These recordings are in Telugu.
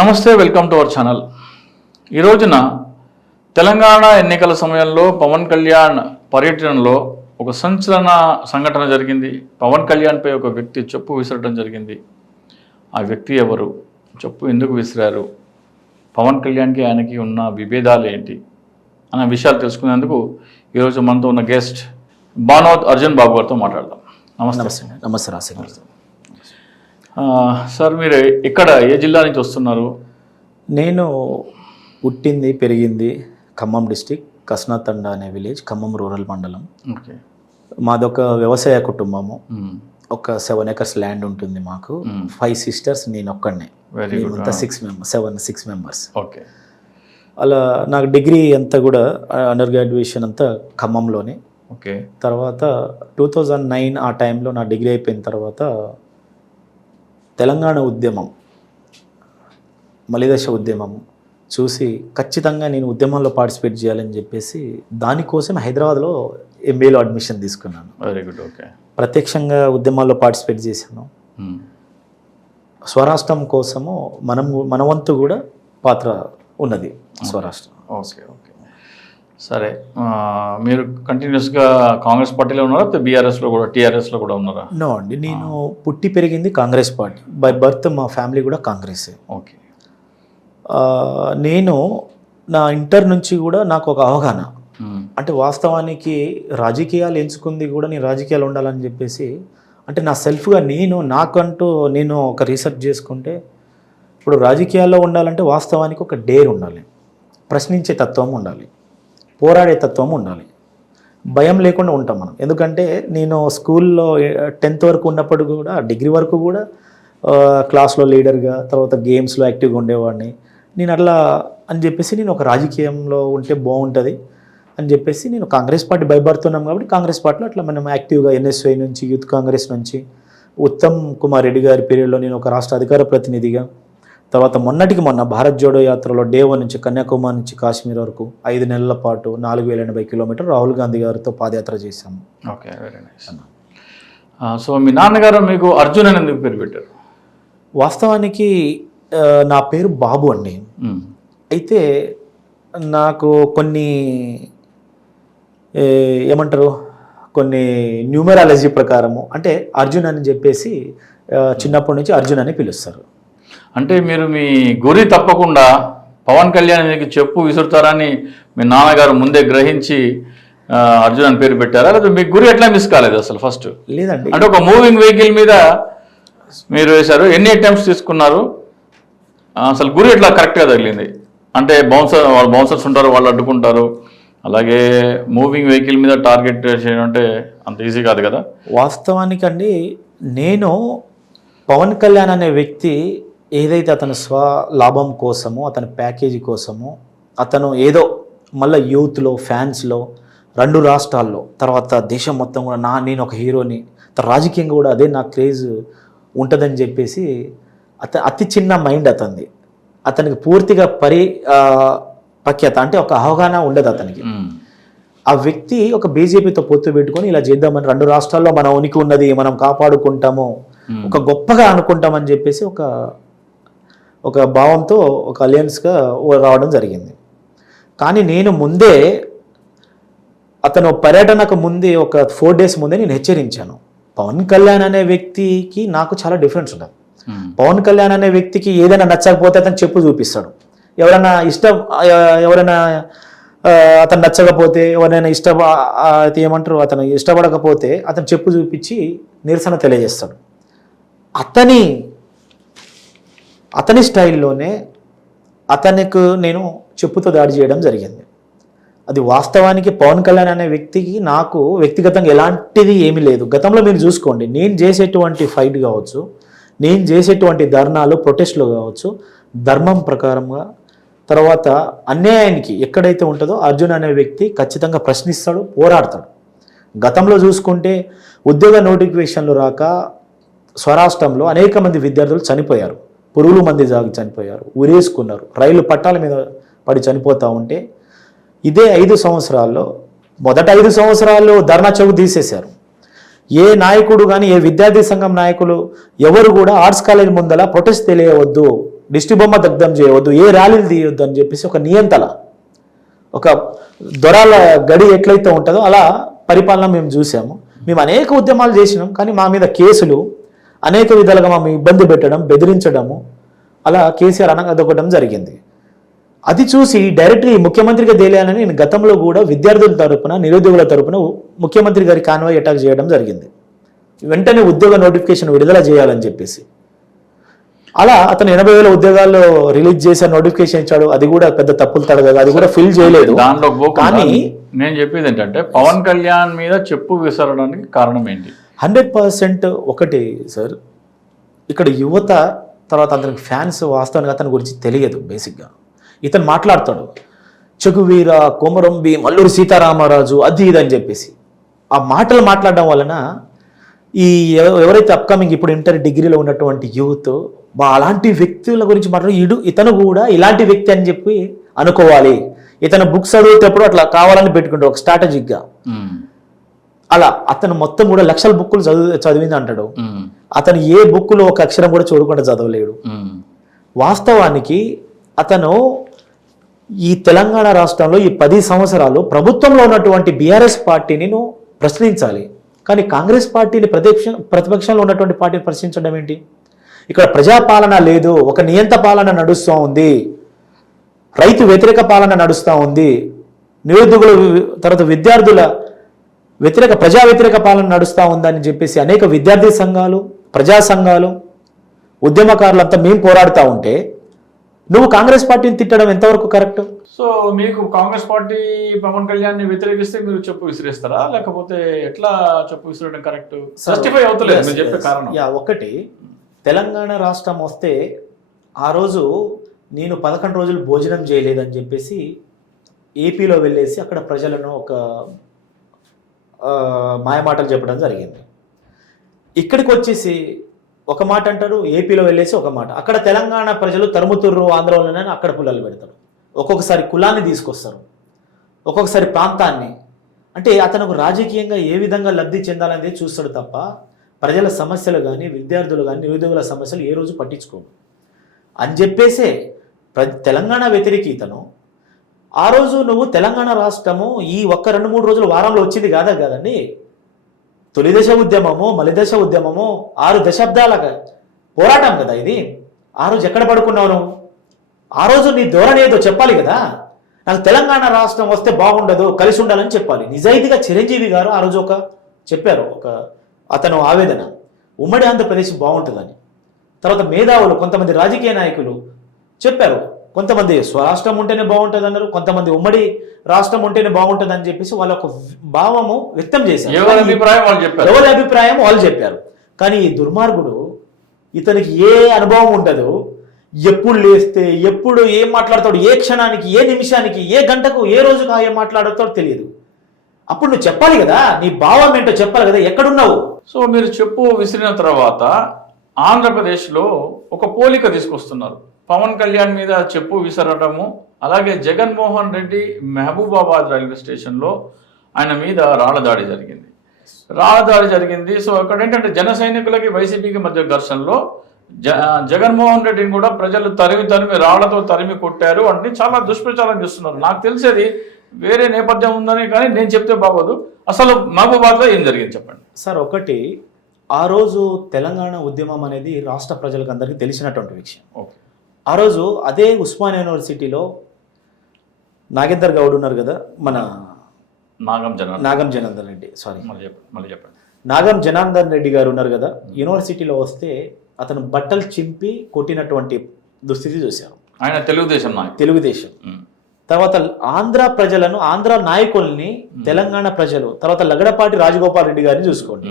నమస్తే, వెల్కమ్ టు అవర్ ఛానల్. ఈ రోజున తెలంగాణ ఎన్నికల సమయంలో పవన్ కళ్యాణ్ పర్యటనలో ఒక సంచలన సంఘటన జరిగింది. పవన్ కళ్యాణ్పై ఒక వ్యక్తి చెప్పు విసరడం జరిగింది. ఆ వ్యక్తి ఎవరు, చెప్పు ఎందుకు విసిరారు, పవన్ కళ్యాణ్కి ఆయనకి ఉన్న విభేదాలు ఏంటి అనే విషయాలు తెలుసుకునేందుకు ఈరోజు మనతో ఉన్న గెస్ట్ బానోత్ అర్జున్ బాబు గారితో మాట్లాడదాం. నమస్తే. నమస్తే రాశి. సార్, మీరు ఇక్కడ ఏ జిల్లా నుంచి వస్తున్నారు? నేను పుట్టింది పెరిగింది ఖమ్మం డిస్టిక్ కస్నాతండ అనే విలేజ్, ఖమ్మం రూరల్ మండలం. ఓకే. మాదొక వ్యవసాయ కుటుంబము. ఒక 7 acres ల్యాండ్ ఉంటుంది మాకు. 5 sisters, నేను ఒక్కడినే. మేమంతా 6 members. ఓకే. అలా నాకు డిగ్రీ అంతా కూడా అండర్ గ్రాడ్యుయేషన్ అంతా ఖమ్మంలోనే. ఓకే. తర్వాత 2009 ఆ టైంలో నా డిగ్రీ అయిపోయిన తర్వాత తెలంగాణ ఉద్యమం, మలిదశ ఉద్యమం చూసి ఖచ్చితంగా నేను ఉద్యమంలో పార్టిసిపేట్ చేయాలని చెప్పేసి దానికోసం హైదరాబాద్లో MBAలో అడ్మిషన్ తీసుకున్నాను. Very good. ఓకే. ప్రత్యక్షంగా ఉద్యమాల్లో పార్టిసిపేట్ చేశాను. స్వరాష్ట్రం కోసము మన వంతు కూడా పాత్ర ఉన్నది స్వరాష్ట్రం. ఓకే. ఓకే. సరే, మీరు కంటిన్యూస్గా కాంగ్రెస్ పార్టీలో ఉన్నారా, బీఆర్ఎస్లో కూడా, టీఆర్ఎస్లో కూడా ఉన్నారా? నో అండి, నేను పుట్టి పెరిగింది కాంగ్రెస్ పార్టీ. బై బర్త్ మా ఫ్యామిలీ కూడా కాంగ్రెసే. ఓకే. నేను నా ఇంటర్ నుంచి కూడా నాకు ఒక అవగాహన, అంటే వాస్తవానికి రాజకీయాలు ఎంచుకుంది కూడా నేను రాజకీయాలు ఉండాలని చెప్పేసి, అంటే నా సెల్ఫ్గా నాకంటూ నేను ఒక రీసెర్చ్ చేసుకుంటే, ఇప్పుడు రాజకీయాల్లో ఉండాలంటే వాస్తవానికి ఒక డేర్ ఉండాలి, ప్రశ్నించే తత్వం ఉండాలి, పోరాడే తత్వం ఉండాలి, భయం లేకుండా ఉంటాం మనం. ఎందుకంటే నేను స్కూల్లో 10th వరకు ఉన్నప్పుడు కూడా, డిగ్రీ వరకు కూడా క్లాస్లో లీడర్గా, తర్వాత గేమ్స్లో యాక్టివ్గా ఉండేవాడిని. నేను అట్లా అని చెప్పేసి నేను ఒక రాజకీయంలో ఉంటే బాగుంటుంది అని చెప్పేసి నేను కాంగ్రెస్ పార్టీ భయపడుతున్నాం కాబట్టి కాంగ్రెస్ పార్టీలో అట్లా మనం యాక్టివ్గా NSY నుంచి, యూత్ కాంగ్రెస్ నుంచి, ఉత్తమ్ కుమార్ రెడ్డి గారి పీరియడ్లో నేను ఒక రాష్ట్ర అధికార ప్రతినిధిగా, తర్వాత మొన్న భారత్ జోడో యాత్రలో డే 1 నుంచి కన్యాకుమారి నుంచి కాశ్మీర్ వరకు 5 నెలల పాటు 4080 కిలోమీటర్లు రాహుల్ గాంధీ గారితో పాదయాత్ర చేశాము. Okay, very nice. సో మీ నాన్నగారు మీకు అర్జున్ అని ఎందుకు పేరు పెట్టారు? వాస్తవానికి నా పేరు బాబు అండి. అయితే నాకు కొన్ని ఏమంటారు, కొన్ని న్యూమరాలజీ ప్రకారము, అంటే అర్జున్ అని చెప్పేసి చిన్నప్పటి నుంచి అర్జున్ అని పిలుస్తారు. అంటే మీరు మీ గురి తప్పకుండా పవన్ కళ్యాణ్ మీకు చెప్పు విసురుతారని మీ నాన్నగారు ముందే గ్రహించి అర్జున్ అని పేరు పెట్టారా, లేదా మీ గురి ఎట్లా మిస్ కాలేదు అసలు? ఫస్ట్ లేదండి, అంటే ఒక మూవింగ్ వెహికల్ మీద మీరు వేశారు, ఎన్ని అటెంప్ట్స్ తీసుకున్నారు, అసలు గురి ఎట్లా కరెక్ట్గా తగిలింది? అంటే బౌన్సర్స్ ఉంటారు, వాళ్ళు అడ్డుకుంటారు, అలాగే మూవింగ్ వెహికల్ మీద టార్గెట్ చేయడం అంటే అంత ఈజీ కాదు కదా. వాస్తవానికి అండి, నేను పవన్ కళ్యాణ్ అనే వ్యక్తి ఏదైతే అతని స్వలాభం కోసము, అతని ప్యాకేజీ కోసము, అతను ఏదో మళ్ళీ యూత్లో, ఫ్యాన్స్లో, 2 రాష్ట్రాల్లో, తర్వాత దేశం మొత్తం కూడా నేను ఒక హీరోని, రాజకీయంగా కూడా అదే నా క్రేజ్ ఉంటుందని చెప్పేసి అతి చిన్న మైండ్ అతనిది. అతనికి పూర్తిగా పక్యత అంటే ఒక అవగాహన ఉండదు అతనికి. ఆ వ్యక్తి ఒక బీజేపీతో పొత్తు పెట్టుకొని ఇలా చేద్దామని, 2 రాష్ట్రాల్లో మన ఉనికి ఉన్నది, మనం కాపాడుకుంటాము, ఒక గొప్పగా అనుకుంటామని చెప్పేసి ఒక భావంతో ఒక అలయన్స్గా రావడం జరిగింది. కానీ నేను ముందే, అతను పర్యటనకు ముందే ఒక 4 days ముందే నేను హెచ్చరించాను, పవన్ కళ్యాణ్ అనే వ్యక్తికి నాకు చాలా డిఫరెన్స్ ఉంటుంది. పవన్ కళ్యాణ్ అనే వ్యక్తికి ఏదైనా నచ్చకపోతే అతను చెప్పు చూపిస్తాడు. ఎవరైనా అతను నచ్చకపోతే, ఎవరైనా ఏమంటారు, అతను ఇష్టపడకపోతే అతను చెప్పు చూపించి నిరసన తెలియజేస్తాడు. అతని స్టైల్లోనే అతనికి నేను చెప్పుతో దాడి చేయడం జరిగింది. అది వాస్తవానికి పవన్ కళ్యాణ్ అనే వ్యక్తికి నాకు వ్యక్తిగతంగా ఎలాంటిది ఏమీ లేదు. గతంలో మీరు చూసుకోండి, నేను చేసేటువంటి ఫైట్ కావచ్చు, నేను చేసేటువంటి ధర్నాలు, ప్రొటెస్ట్లు కావచ్చు, ధర్మం ప్రకారంగా, తర్వాత అన్యాయానికి ఎక్కడైతే ఉంటుందో అర్జున్ అనే వ్యక్తి ఖచ్చితంగా ప్రశ్నిస్తాడు, పోరాడతాడు. గతంలో చూసుకుంటే ఉద్యోగ నోటిఫికేషన్లు రాక స్వరాష్ట్రంలో అనేక మంది విద్యార్థులు చనిపోయారు, పురుగుల మంది చనిపోయారు, ఉరేసుకున్నారు, రైలు పట్టాల మీద పడి చనిపోతూ ఉంటే ఇదే 5 సంవత్సరాల్లో, మొదట 5 సంవత్సరాల్లో ధర్నా చౌక్ తీసేశారు. ఏ నాయకుడు కానీ, ఏ విద్యార్థి సంఘం నాయకులు ఎవరు కూడా ఆర్ట్స్ కాలేజ్ ముందల ప్రొటెస్ట్ తెలియవద్దు, దిష్టి బొమ్మ దగ్ధం చేయవద్దు, ఏ ర్యాలీలు తీయొద్దు అని చెప్పేసి ఒక నియంతల, ఒక దొరాల గడి ఎట్లయితే ఉంటుందో అలా పరిపాలన మేము చూసాము. మేము అనేక ఉద్యమాలు చేసినాం, కానీ మా మీద కేసులు అనేక విధాలుగా మమ్మల్ని ఇబ్బంది పెట్టడం, బెదిరించడము, అలా కేసీఆర్ అనగదొక్కడం జరిగింది. అది చూసి డైరెక్ట్గా ముఖ్యమంత్రిగా తేలియాలని నేను గతంలో కూడా విద్యార్థుల తరపున, నిరుద్యోగుల తరపున ముఖ్యమంత్రి గారి కాన్వాయ్ అటాక్ చేయడం జరిగింది. వెంటనే ఉద్యోగ నోటిఫికేషన్ విడుదల చేయాలని చెప్పేసి. అలా అతను 80,000 ఉద్యోగాల్లో రిలీజ్ చేసే నోటిఫికేషన్ ఇచ్చాడు. అది కూడా పెద్ద తప్పులు తడగదు, అది కూడా ఫిల్ చేయలేదు. దాంట్లో కానీ నేను చెప్పేది ఏంటంటే పవన్ కళ్యాణ్ మీద చెప్పు విసరడానికి కారణం ఏంటి? 100% ఒకటి సార్, ఇక్కడ యువత తర్వాత అతనికి ఫ్యాన్స్ వాస్తవానికి అతని గురించి తెలియదు. బేసిక్గా ఇతను మాట్లాడతాడు చెగువీర, కొమరంబి, మల్లూరు సీతారామరాజు, అది ఇది అని చెప్పేసి. ఆ మాటలు మాట్లాడడం వలన ఈ ఎవరైతే అప్కమింగ్ ఇప్పుడు ఇంటర్ డిగ్రీలో ఉన్నటువంటి యూత్ అలాంటి వ్యక్తుల గురించి మాట్లాడు, ఇతను కూడా ఇలాంటి వ్యక్తి అని చెప్పి అనుకోవాలి. ఇతను బుక్స్ చదివేటప్పుడు అట్లా కావాలని పెట్టుకుంటాడు ఒక స్ట్రాటజిక్గా. అలా అతను మొత్తం కూడా లక్షల బుక్కులు చదివింది అంటాడు. అతను ఏ బుక్కులో ఒక అక్షరం కూడా చూడకుండా చదవలేడు. వాస్తవానికి అతను ఈ తెలంగాణ రాష్ట్రంలో ఈ 10 సంవత్సరాలు ప్రభుత్వంలో ఉన్నటువంటి బీఆర్ఎస్ పార్టీని ప్రశ్నించాలి, కానీ కాంగ్రెస్ పార్టీని ప్రతిపక్షంలో ఉన్నటువంటి పార్టీని ప్రశ్నించడం ఏంటి? ఇక్కడ ప్రజాపాలన లేదు, ఒక నియంత పాలన నడుస్తూ ఉంది, రైతు వ్యతిరేక పాలన నడుస్తూ ఉంది, నిరుద్యోగుల తర్వాత విద్యార్థుల ప్రజా వ్యతిరేక పాలన నడుస్తూ ఉందని చెప్పేసి అనేక విద్యార్థి సంఘాలు, ప్రజా సంఘాలు, ఉద్యమకారులంతా మేము పోరాడుతూ ఉంటే నువ్వు కాంగ్రెస్ పార్టీని తిట్టడం ఎంతవరకు కరెక్ట్? సో మీకు కాంగ్రెస్ పార్టీ పవన్ కళ్యాణ్ ని వ్యతిరేకిస్తే మీరు చెప్పు విసిరేస్తారా, లేకపోతే ఎట్లా చెప్పు విసిరడం కరెక్ట్? జస్టిఫై అవుతలేదు మీరు చెప్పే కారణం. ఒకటి, తెలంగాణ రాష్ట్రం వస్తే ఆ రోజు నేను 11 రోజులు భోజనం చేయలేదని చెప్పేసి ఏపీలో వెళ్ళేసి అక్కడ ప్రజలను ఒక మాయమాటలు చెప్పడం జరిగింది. ఇక్కడికి వచ్చేసి ఒక మాట అంటారు, ఏపీలో వెళ్ళేసి ఒక మాట. అక్కడ తెలంగాణ ప్రజలు తరుముతుర్రు ఆంధ్రలోనే అక్కడ పుల్లలు పెడతారు. ఒక్కొక్కసారి కులాన్ని తీసుకొస్తారు, ఒక్కొక్కసారి ప్రాంతాన్ని. అంటే అతను రాజకీయంగా ఏ విధంగా లబ్ధి చెందాలనేది చూస్తాడు తప్ప ప్రజల సమస్యలు కానీ, విద్యార్థులు కానీ, నిరుద్యోగుల సమస్యలు ఏ రోజు పట్టించుకోడు అని చెప్పేసే తెలంగాణ వ్యతిరేకితను. ఆ రోజు నువ్వు తెలంగాణ రాష్ట్రము ఈ 1-2-3 రోజులు వారంలో వచ్చింది కాదండి. తొలి దశ ఉద్యమము, మలిదశ ఉద్యమము, 6 దశాబ్దాల పోరాటం కదా ఇది. ఆ రోజు ఎక్కడ పడుకున్నావు నువ్వు? ఆ రోజు నీ ధోరణి ఏదో చెప్పాలి కదా. నాకు తెలంగాణ రాష్ట్రం వస్తే బాగుండదు, కలిసి ఉండాలని చెప్పాలి. నిజాయితీగా చిరంజీవి గారు ఆ రోజు చెప్పారు, అతను ఆవేదన, ఉమ్మడి ఆంధ్రప్రదేశ్ బాగుంటుందని. తర్వాత మేధావులు, కొంతమంది రాజకీయ నాయకులు చెప్పారు, కొంతమంది స్వరాష్ట్రం ఉంటేనే బాగుంటుంది అన్నారు, కొంతమంది ఉమ్మడి రాష్ట్రం ఉంటేనే బాగుంటుంది అని చెప్పేసి వాళ్ళ ఒక భావము వ్యక్తం చేశారు. ఎవరి అభిప్రాయం వాళ్ళు చెప్పారు. కానీ ఈ దుర్మార్గుడు, ఇతనికి ఏ అనుభవం ఉండదు, ఎప్పుడు లేస్తే ఎప్పుడు ఏం మాట్లాడతాడు, ఏ క్షణానికి, ఏ నిమిషానికి, ఏ గంటకు, ఏ రోజుకు ఏం మాట్లాడతాడో తెలియదు. అప్పుడు నువ్వు చెప్పాలి కదా, నీ భావం ఏంటో చెప్పాలి కదా, ఎక్కడున్నావు? సో మీరు చెప్పు విసిరిన తర్వాత ఆంధ్రప్రదేశ్లో ఒక పోలిక తీసుకొస్తున్నారు. పవన్ కళ్యాణ్ మీద చెప్పు విసరడము, అలాగే జగన్మోహన్ రెడ్డి మహబూబాబాద్ రైల్వే స్టేషన్లో ఆయన మీద రాళ్ల దాడి జరిగింది. సో అక్కడ ఏంటంటే జన సైనికులకి వైసీపీకి మధ్య ఘర్షణలో జగన్మోహన్ రెడ్డిని కూడా ప్రజలు తరిమి రాళ్లతో తరిమి కొట్టారు అంటే చాలా దుష్ప్రచారం చేస్తున్నారు. నాకు తెలిసేది వేరే నేపథ్యం ఉందని, కానీ నేను చెప్తే బాగోదు. అసలు మహబూబాబాద్లో ఏం జరిగింది చెప్పండి సార్. ఒకటి, ఆ రోజు తెలంగాణ ఉద్యమం అనేది రాష్ట్ర ప్రజలకు అందరికీ తెలిసినటువంటి విషయం. ఓకే, ఆ రోజు అదే ఉస్మానియా యూనివర్సిటీలో నాగేందర్ గౌడ్ ఉన్నారు కదా, మన నాగం జనార్దన్ రెడ్డి, నాగం జనార్దన్ రెడ్డి గారు ఉన్నారు కదా, యూనివర్సిటీలో వస్తే అతను బట్టలు చింపి కొట్టినటువంటి దుస్థితి చూశారు. ఆయన తెలుగుదేశం తర్వాత ఆంధ్ర ప్రజలను, ఆంధ్ర నాయకుల్ని తెలంగాణ ప్రజలు, తర్వాత లగడపాటి రాజగోపాల్ రెడ్డి గారిని చూసుకోండి,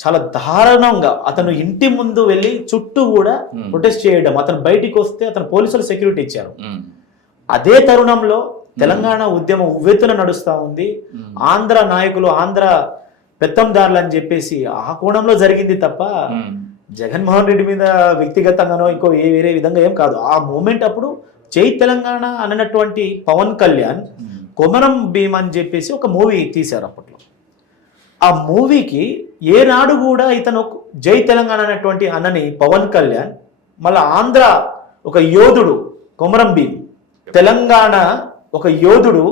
చాలా దారుణంగా అతను ఇంటి ముందు వెళ్ళి చుట్టూ కూడా ప్రొటెస్ట్ చేయడం, అతను బయటికి వస్తే అతను పోలీసులు సెక్యూరిటీ ఇచ్చారు. అదే తరుణంలో తెలంగాణ ఉద్యమం ఉవ్వెత్తున నడుస్తూ ఉంది. ఆంధ్ర నాయకులు, ఆంధ్ర పెత్తందారులు అని చెప్పేసి ఆ కోణంలో జరిగింది తప్ప జగన్మోహన్ రెడ్డి మీద వ్యక్తిగతంగానో ఇంకో వేరే విధంగా ఏం కాదు. ఆ మూమెంట్ అప్పుడు జై తెలంగాణ అన్నటువంటి పవన్ కళ్యాణ్ కొమరం భీమ్ అని చెప్పేసి ఒక మూవీ తీశారు అప్పట్లో. ఆ మూవీకి ఏనాడు కూడా ఇతను జై తెలంగాణ అనేటువంటి అన్నని పవన్ కళ్యాణ్ మళ్ళీ ఆంధ్ర ఒక యోధుడు కొమరం భీం, తెలంగాణ ఒక యోధుడు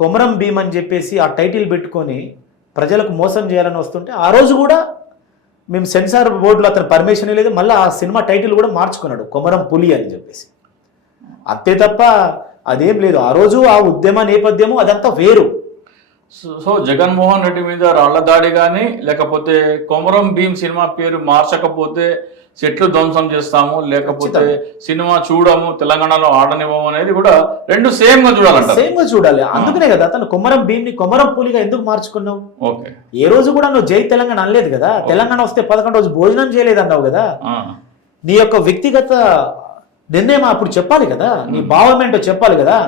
కొమరం భీం అని చెప్పేసి ఆ టైటిల్ పెట్టుకొని ప్రజలకు మోసం చేయాలని వస్తుంటే ఆ రోజు కూడా మేము సెన్సార్ బోర్డులో అతను పర్మిషన్ లేదు, మళ్ళీ ఆ సినిమా టైటిల్ కూడా మార్చుకున్నాడు కొమరం పులి అని చెప్పేసి. అంతే తప్ప అదేం లేదు. ఆ రోజు ఆ ఉద్యమ నేపథ్యము అదంతా వేరు. సో జగన్మోహన్ రెడ్డి మీద రాళ్ల దాడి కానీ లేకపోతే కొమరం భీం సినిమా పేరు మార్చకపోతే చెట్లు ధ్వంసం చేస్తాము, లేకపోతే సినిమా చూడము, తెలంగాణలో ఆడనివ్వము అనేది కూడా రెండు సేమ్ గా చూడాలంట. సేమ్ గా చూడాలి. అందుకనే కదా అతను కొమరం భీంని కొమరం పులిగా ఎందుకు మార్చుకున్నావు? ఓకే, ఏ రోజు కూడా నువ్వు జై తెలంగాణ అనలేదు కదా. తెలంగాణ వస్తే 11 రోజు భోజనం చేయలేదు అన్నావు కదా. నీ యొక్క వ్యక్తిగత నిర్ణయం అప్పుడు చెప్పాలి కదా, నీ భావం ఏంటో చెప్పాలి కదా.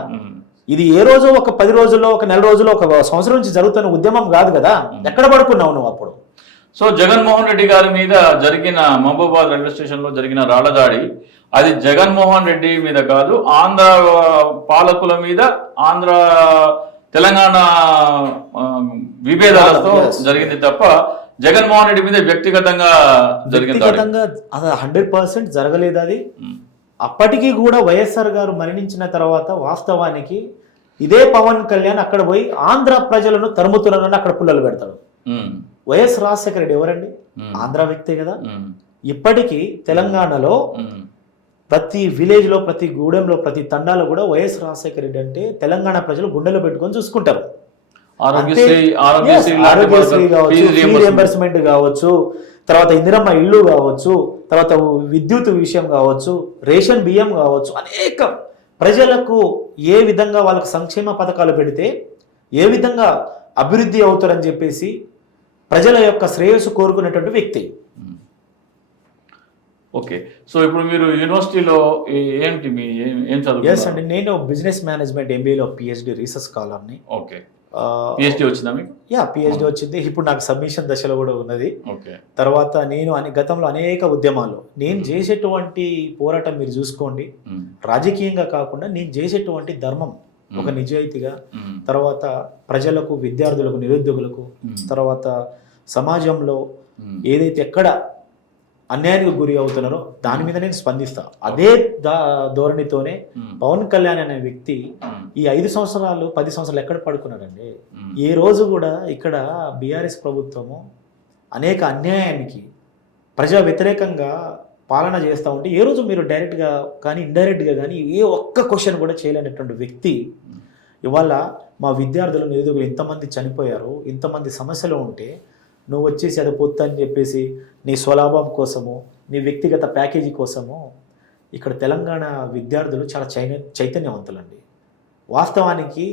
ఇది ఏ రోజు ఒక 10 రోజుల్లో, ఒక నెల రోజుల్లో, ఒక సంవత్సరం నుంచి జరుగుతున్న ఉద్యమం కాదు కదా. ఎక్కడ పడుకున్నావు నువ్వు అప్పుడు? సో జగన్మోహన్ రెడ్డి గారి మీద జరిగిన మహబూబాబాద్ రైల్వే స్టేషన్ లో జరిగిన రాళ్ల దాడి అది జగన్మోహన్ రెడ్డి మీద కాదు, ఆంధ్ర పాలకుల మీద, ఆంధ్ర తెలంగాణ విభేదాలతో జరిగింది తప్ప జగన్మోహన్ రెడ్డి మీద వ్యక్తిగతంగా జరిగింది. అది 100% జరగలేదు. అది అప్పటికీ కూడా వైఎస్ఆర్ గారు మరణించిన తర్వాత వాస్తవానికి ఇదే పవన్ కళ్యాణ్ అక్కడ పోయి ఆంధ్ర ప్రజలను తరుముతున్నారని అక్కడ పుల్లలు పెడతాడు. వైఎస్ రాజశేఖర రెడ్డి ఎవరండి? ఆంధ్ర వ్యక్తే కదా. ఇప్పటికీ తెలంగాణలో ప్రతి విలేజ్ లో, ప్రతి గూడెంలో, ప్రతి తండాలో కూడా వైఎస్ రాజశేఖర రెడ్డి అంటే తెలంగాణ ప్రజలు గుండెలో పెట్టుకొని చూసుకుంటారు. ఆరోగ్యశ్రీ కావచ్చు, రీఎంబర్స్మెంట్ కావచ్చు, తర్వాత ఇందిరమ్మ ఇల్లు కావచ్చు, తర్వాత విద్యుత్ విషయం కావచ్చు, రేషన్ బియ్యం కావచ్చు, అనేక ప్రజలకు ఏ విధంగా వాళ్ళకు సంక్షేమ పథకాలు పెడితే ఏ విధంగా అభివృద్ధి అవుతారని చెప్పేసి ప్రజల యొక్క శ్రేయస్సు కోరుకునేటువంటి వ్యక్తి. ఓకే, సో ఇప్పుడు మీరు యూనివర్సిటీలో ఏంటి ఏం చదువు? ఎస్ అండి, నేను బిజినెస్ మేనేజ్మెంట్ ఎంబీఏలో పిహెచ్డి రీసెర్చ్ స్కాలర్ని. ఓకే, పిహెచ్డి వచ్చిందా మీకు? యా, పిహెచ్డి వచ్చింది. ఇప్పుడు నాకు సబ్మిషన్ దశలో కూడా ఉన్నది. ఓకే, తర్వాత నేను గతంలో అనేక ఉద్యమాలు నేను చేసేటువంటి పోరాటం మీరు చూసుకోండి. రాజకీయంగా కాకుండా నేను చేసేటువంటి ధర్మం, ఒక నిజాయితీగా, తర్వాత ప్రజలకు, విద్యార్థులకు, నిరుద్యోగులకు, తర్వాత సమాజంలో ఏదైతే ఎక్కడ అన్యాయానికి గురి అవుతున్నారో దాని మీద నేను స్పందిస్తా. అదే ధోరణితోనే పవన్ కళ్యాణ్ అనే వ్యక్తి ఈ 5 సంవత్సరాలు 10 సంవత్సరాలు ఎక్కడ పడుకున్నాడండి? ఏ రోజు కూడా ఇక్కడ బీఆర్ఎస్ ప్రభుత్వము అనేక అన్యాయానికి ప్రజా వ్యతిరేకంగా పాలన చేస్తూ ఉంటే ఏ రోజు మీరు డైరెక్ట్గా కానీ ఇండైరెక్ట్గా కానీ ఏ ఒక్క క్వశ్చన్ కూడా చేయలేనటువంటి వ్యక్తి ఇవాళ మా విద్యార్థులు, నిరుద్యోగులు ఇంతమంది చనిపోయారు, ఇంతమంది సమస్యలు ఉంటే నువ్వు వచ్చేసి అది పొత్తు అని చెప్పేసి నీ స్వలాభం కోసము, నీ వ్యక్తిగత ప్యాకేజీ కోసము ఇక్కడ తెలంగాణ విద్యార్థులు చాలా చైతన్యవంతులండి. వాస్తవానికి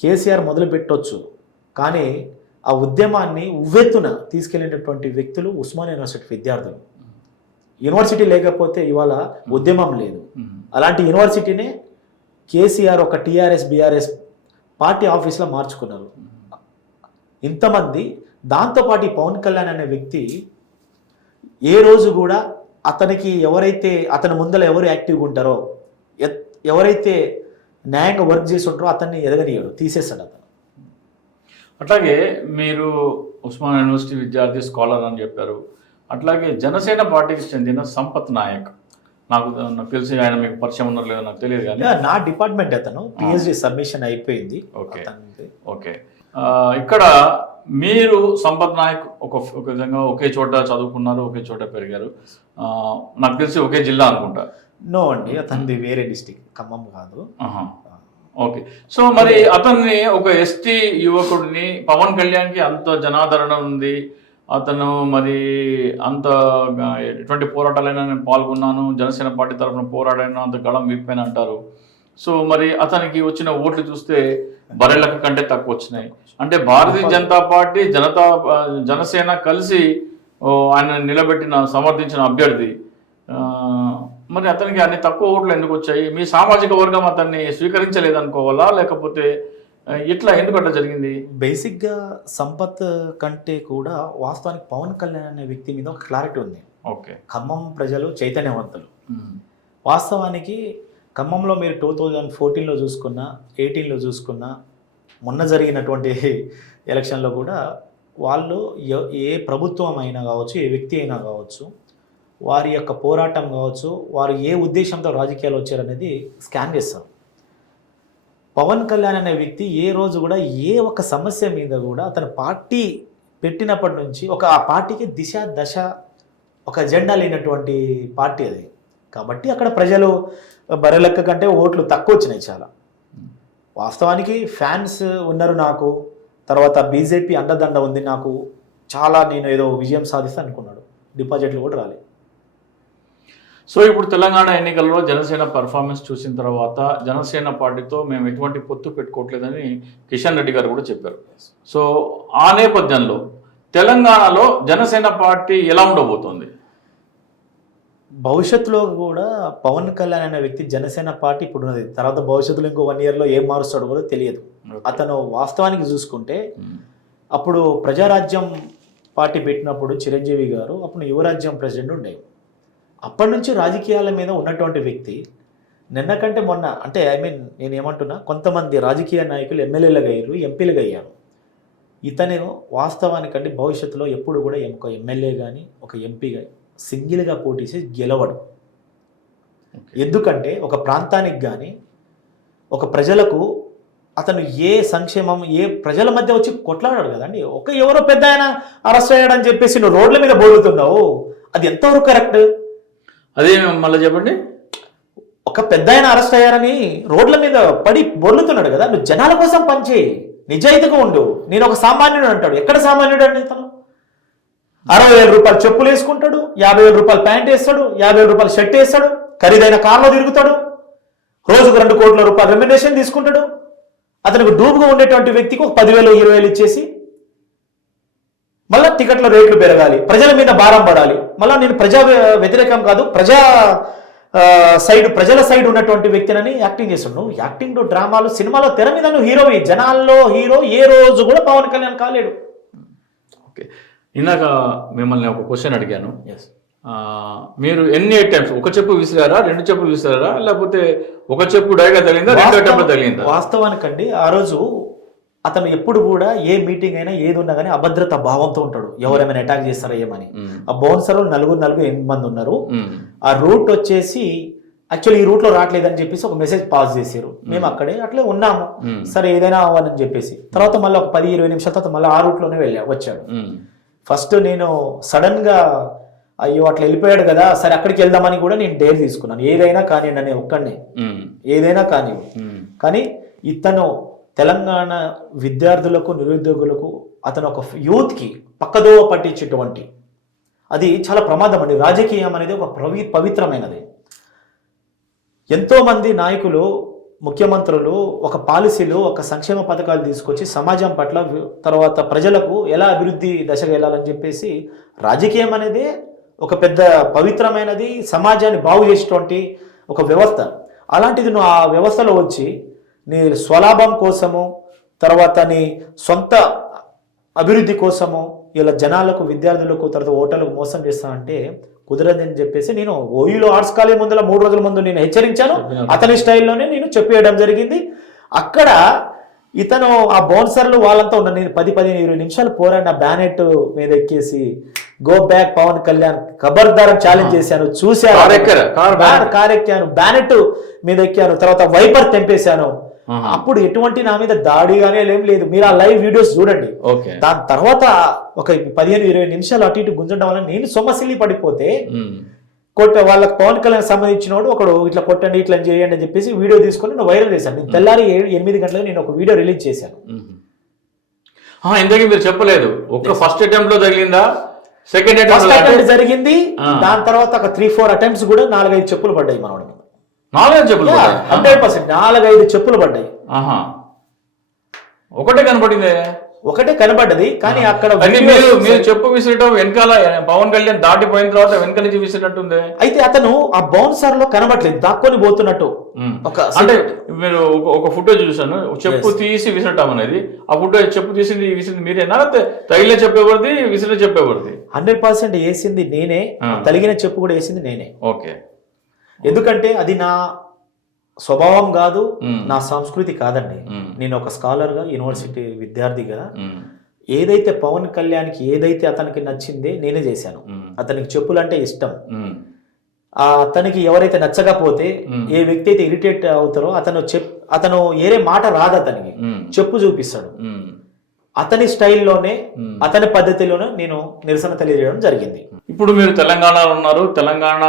కేసీఆర్ మొదలు పెట్టవచ్చు, కానీ ఆ ఉద్యమాన్ని ఉవ్వెత్తున తీసుకెళ్ళినటువంటి వ్యక్తులు ఉస్మానియా యూనివర్సిటీ విద్యార్థులు. యూనివర్సిటీ లేకపోతే ఇవాళ ఉద్యమం లేదు. అలాంటి యూనివర్సిటీనే కేసీఆర్ ఒక టీఆర్ఎస్ బీఆర్ఎస్ పార్టీ ఆఫీస్లో మార్చుకున్నారు. ఇంతమంది, దాంతోపాటు పవన్ కళ్యాణ్ అనే వ్యక్తి ఏ రోజు కూడా అతనికి ఎవరైతే అతని ముందర ఎవరు యాక్టివ్గా ఉంటారో, ఎవరైతే న్యాయంగా వర్క్ చేసి ఉంటారో అతన్ని ఎదగనీయడు, తీసేస్తాడు అతను. అట్లాగే మీరు ఉస్మానియా యూనివర్సిటీ విద్యార్థి స్కాలర్ అని చెప్పారు. అట్లాగే జనసేన పార్టీకి చెందిన సంపత్ నాయక్, నాకు తెలిసి ఆయన మీకు పరిచయం ఉన్నారు లేదో నాకు తెలియదు, కానీ నా డిపార్ట్మెంట్ అతను పిహెచ్డి సబ్మిషన్ అయిపోయింది. ఓకే ఓకే, ఇక్కడ మీరు సంపత్ నాయక్ ఒక విధంగా ఒకే చోట చదువుకున్నారు, ఒకే చోట పెరిగారు, నాకు తెలిసి ఒకే జిల్లా అనుకుంటా. నో అండి, అతనిది వేరే డిస్టిక్, ఖమ్మం కాదు. ఓకే, సో మరి అతన్ని ఒక ఎస్టీ యువకుడిని, పవన్ కళ్యాణ్కి అంత జనాదరణ ఉంది, అతను మరి అంత ఎటువంటి పోరాటాలైనా నేను పాల్గొన్నాను, జనసేన పార్టీ తరఫున పోరాడాను, అంత గళం విప్పాను అంటారు. సో మరి అతనికి వచ్చిన ఓట్లు చూస్తే బరెళ్ళకి కంటే తక్కువ వచ్చినాయి. అంటే భారతీయ జనతా పార్టీ, జనసేన కలిసి ఆయన నిలబెట్టిన, సమర్థించిన అభ్యర్థి, మరి అతనికి అన్ని తక్కువ ఓట్లు ఎందుకు వచ్చాయి? మీ సామాజిక వర్గం అతన్ని స్వీకరించలేదనుకోవాలా, లేకపోతే ఇట్లా ఎందుకు అట్లా జరిగింది? బేసిక్గా సంపత్ కంటే కూడా వాస్తవానికి పవన్ కళ్యాణ్ అనే వ్యక్తి మీద ఒక క్లారిటీ ఉంది. ఓకే, ఖమ్మం ప్రజలు చైతన్యవంతులు. వాస్తవానికి ఖమ్మంలో మీరు 2014లో చూసుకున్నా, 18లో చూసుకున్నా, మొన్న జరిగినటువంటి ఎలక్షన్లో కూడా వాళ్ళు ఏ ప్రభుత్వం అయినా కావచ్చు, ఏ వ్యక్తి అయినా కావచ్చు, వారి యొక్క పోరాటం కావచ్చు, వారు ఏ ఉద్దేశంతో రాజకీయాలు వచ్చారనేది స్కాన్ చేస్తారు. పవన్ కళ్యాణ్ అనే వ్యక్తి ఏ రోజు కూడా ఏ ఒక్క సమస్య మీద కూడా అతను పార్టీ పెట్టినప్పటి నుంచి ఆ పార్టీకి దిశ దశ ఒక ఎజెండా లేనటువంటి పార్టీ అది. కాబట్టి అక్కడ ప్రజలు బర్రెలెక్క కంటే ఓట్లు తక్కువ వచ్చినాయి చాలా. వాస్తవానికి ఫ్యాన్స్ ఉన్నారు నాకు, తర్వాత బీజేపీ అండదండ ఉంది నాకు, చాలా నేను ఏదో విజయం సాధిస్తా అనుకున్నాడు, డిపాజిట్లు కూడా రాలేదు. సో ఇప్పుడు తెలంగాణ ఎన్నికల్లో జనసేన పర్ఫార్మెన్స్ చూసిన తర్వాత జనసేన పార్టీతో మేము ఎటువంటి పొత్తు పెట్టుకోవట్లేదని కిషన్ రెడ్డి గారు కూడా చెప్పారు. సో ఆ నేపథ్యంలో తెలంగాణలో జనసేన పార్టీ ఎలా ఉండబోతోంది? భవిష్యత్తులో కూడా పవన్ కళ్యాణ్ అనే వ్యక్తి జనసేన పార్టీ ఇప్పుడు ఉన్నది, తర్వాత భవిష్యత్తులో ఇంకో 1 yearలో ఏం మారుస్తాడో కూడా తెలియదు. అతను వాస్తవానికి చూసుకుంటే అప్పుడు ప్రజారాజ్యం పార్టీ పెట్టినప్పుడు చిరంజీవి గారు అప్పుడు యువరాజ్యం ప్రెసిడెంట్ ఉండేవి. అప్పటి నుంచి రాజకీయాల మీద ఉన్నటువంటి వ్యక్తి నిన్న కంటే మొన్న, అంటే నేను ఏమంటున్నా, కొంతమంది రాజకీయ నాయకులు ఎమ్మెల్యేలుగా అయ్యారు, ఎంపీలుగా అయ్యారు. ఇతను వాస్తవానికంటే భవిష్యత్తులో ఎప్పుడు కూడా ఒక ఎమ్మెల్యే కానీ ఒక ఎంపీ కానీ సింగిల్గా పోటీ చేసి గెలవడు. ఎందుకంటే ఒక ప్రాంతానికి కానీ ఒక ప్రజలకు అతను ఏ సంక్షేమం ఏ ప్రజల మధ్య వచ్చి కొట్లాడాడు కదండి. ఎవరో పెద్ద ఆయన అరెస్ట్ అయ్యాడని చెప్పేసి నువ్వు రోడ్ల మీద బోలుతున్నావు, అది ఎంతవరకు కరెక్ట్? అదే మళ్ళీ చెప్పండి. ఒక పెద్ద ఆయన అరెస్ట్ అయ్యారని రోడ్ల మీద పడి బొర్లుతున్నాడు కదా, నువ్వు జనాల కోసం పనిచేయి, నిజాయితీగా ఉండు. నేను ఒక సామాన్యుడు అంటాడు. ఎక్కడ సామాన్యుడు అండి ఇతను? 60,000 రూపాయలు చెప్పులు వేసుకుంటాడు, 50,000 రూపాయలు ప్యాంట్ వేస్తాడు, 50,000 రూపాయలు షర్ట్ వేస్తాడు, ఖరీదైన కార్లో తిరుగుతాడు, రోజుకు 2 కోట్ల రూపాయలు రెమ్యునరేషన్ తీసుకుంటాడు. అతనికి డూబుగా ఉండేటువంటి వ్యక్తికి 10,000 20,000 ఇచ్చేసి మళ్ళీ టికెట్ల రేట్లు పెరగాలి, ప్రజల మీద భారం పడాలి. మళ్ళీ నేను ప్రజా వ్యతిరేకం కాదు, ప్రజల సైడ్ ఉన్నటువంటి వ్యక్తిని యాక్టింగ్ చేస్తున్నావు. యాక్టింగ్ డ్రామాలు సినిమాలో తెర మీద నువ్వు హీరోవి, జనాల్లో హీరో ఏ రోజు కూడా పవన్ కళ్యాణ్ కాలేడు. ఓకే, ఇందాక మిమ్మల్ని ఒక క్వశ్చన్ అడిగాను. మీరు ఎన్ని టైమ్స్ ఒక చెప్పు విసిరారా, 2 చెప్పులు విసిరారా, లేకపోతే ఒక చెప్పు డైగా తగిలిందా, 2 టైంలో తగిలిందా? వాస్తవానికండి ఆ రోజు అతను ఎప్పుడు కూడా ఏ మీటింగ్ అయినా ఏది ఉన్నా కానీ అభద్రత భావంతో ఉంటాడు. ఎవరేమైనా అటాక్ చేస్తారా ఏమని. ఆ బౌన్సర్లు 8 మంది ఉన్నారు. ఆ రూట్ వచ్చేసి యాక్చువల్లీ ఈ రూట్ లో రావట్లేదని చెప్పేసి ఒక మెసేజ్ పాస్ చేశారు. మేము అట్లే ఉన్నాము, సరే ఏదైనా అవ్వాలని చెప్పేసి. తర్వాత మళ్ళీ ఒక 10-20 నిమిషాల తర్వాత మళ్ళీ ఆ రూట్ లోనే వచ్చాడు. ఫస్ట్ నేను సడన్ గా అయ్యో అట్లా వెళ్ళిపోయాడు కదా, సరే అక్కడికి వెళ్దామని కూడా నేను డేర్ తీసుకున్నాను. ఏదైనా కానివ్వండి అనే ఒక్కడిని, ఏదైనా కానివ్వండి. కానీ ఇతను తెలంగాణ విద్యార్థులకు నిరుద్యోగులకు అతను ఒక యూత్కి పక్కదోవ పట్టించేటువంటి, అది చాలా ప్రమాదం అండి. రాజకీయం అనేది ఒక పవిత్రమైనది. ఎంతోమంది నాయకులు ముఖ్యమంత్రులు ఒక పాలసీలు ఒక సంక్షేమ పథకాలు తీసుకొచ్చి సమాజం పట్ల తర్వాత ప్రజలకు ఎలా అభివృద్ధి దశగా వెళ్ళాలని చెప్పేసి, రాజకీయం అనేది ఒక పెద్ద పవిత్రమైనది, సమాజాన్ని బాగు చేసేటువంటి ఒక వ్యవస్థ. అలాంటిది నువ్వు ఆ వ్యవస్థలో వచ్చి నీ స్వలాభం కోసము తర్వాత నీ సొంత అభివృద్ధి కోసము ఇలా జనాలకు విద్యార్థులకు తర్వాత ఓటర్లకు మోసం చేస్తానంటే కుదరదని చెప్పేసి నేను ఓయూలో ఆర్ట్స్ కాలేజ్ ముందులో 3 రోజుల ముందు నేను హెచ్చరించాను. అతని స్టైల్లోనే నేను చెప్పేయడం జరిగింది. అక్కడ ఇతను ఆ బౌన్సర్లు వాళ్ళంతా ఉన్నారు. నేను 10-15-20 నిమిషాలు పోరాడిన బ్యానెట్ మీద ఎక్కేసి గో బ్యాక్ పవన్ కళ్యాణ్ ఖబర్దారం ఛాలెంజ్ చేశాను. చూశాను, కార్ ఎక్కాను, బ్యానెట్ మీద ఎక్కాను, తర్వాత వైపర్ తెంపేశాను. అప్పుడు ఎటువంటి నా మీద దాడిగానే ఏం లేదు. మీరు ఆ లైవ్ వీడియోస్ చూడండి. దాని తర్వాత ఒక 15-20 నిమిషాలు అటు ఇటు గుంజడం వల్ల నేను సొమ్మసిల్లి పడిపోతే వాళ్ళకి పవన్ కళ్యాణ్ సంబంధించిన వాడు ఒకడు ఇట్లా కొట్టండి ఇట్లా చేయండి అని చెప్పేసి వీడియో తీసుకొని నేను వైరల్ చేశాను. నేను తెల్లారి 8 గంటలకు నేను ఒక వీడియో రిలీజ్ చేశాను. ఇంతకీ మీరు చెప్పలేదు, ఒక ఫస్ట్ అటెంప్ట్ లో తగిలిందా, సెకండ్ అటెంప్ట్ జరిగింది. దాని తర్వాత ఒక 3-4 అటెంప్ట్స్ కూడా 4-5 చెప్పులు పడ్డాయి మనోడి మీద. 4 చెప్పులు 100% 4-5 చెప్పులు పడ్డాయి. ఒకటే కనబడ్డది. కానీ అక్కడ మీరు చెప్పు విసిరటం వెనకాల పవన్ కళ్యాణ్ దాటిపోయిన తర్వాత వెనక నుంచి విసిరినట్టుంది. అయితే అతను ఆ బౌన్సర్ లో కనబడలేదు, దాక్కొని పోతున్నట్టు. అంటే మీరు ఒక ఫోటో చూసాను, చెప్పు తీసి విసరటం అనేది. ఆ ఫోటో చెప్పు తీసింది విసిరింది మీరేనా, తగిలే చెప్పేవారిది విసిరే చెప్పేవారిది? 100% వేసింది నేనే, తగిలిన చెప్పు కూడా వేసింది నేనే. ఓకే, ఎందుకంటే అది నా స్వభావం కాదు, నా సంస్కృతి కాదండి. నేను ఒక స్కాలర్గా, యూనివర్సిటీ విద్యార్థిగా ఏదైతే పవన్ కళ్యాణ్కి ఏదైతే అతనికి నచ్చిందే నేనే చేశాను. అతనికి చెప్పులు అంటే ఇష్టం. అతనికి ఎవరైతే నచ్చకపోతే, ఏ వ్యక్తి అయితే ఇరిటేట్ అవుతారో అతను ఏరే మాట రాదు, అతనికి చెప్పు చూపిస్తాడు. అతని స్టైల్లోనే అతని పద్ధతిలోనే నేను నిరసన తెలియజేయడం జరిగింది. ఇప్పుడు మీరు తెలంగాణలో ఉన్నారు. తెలంగాణ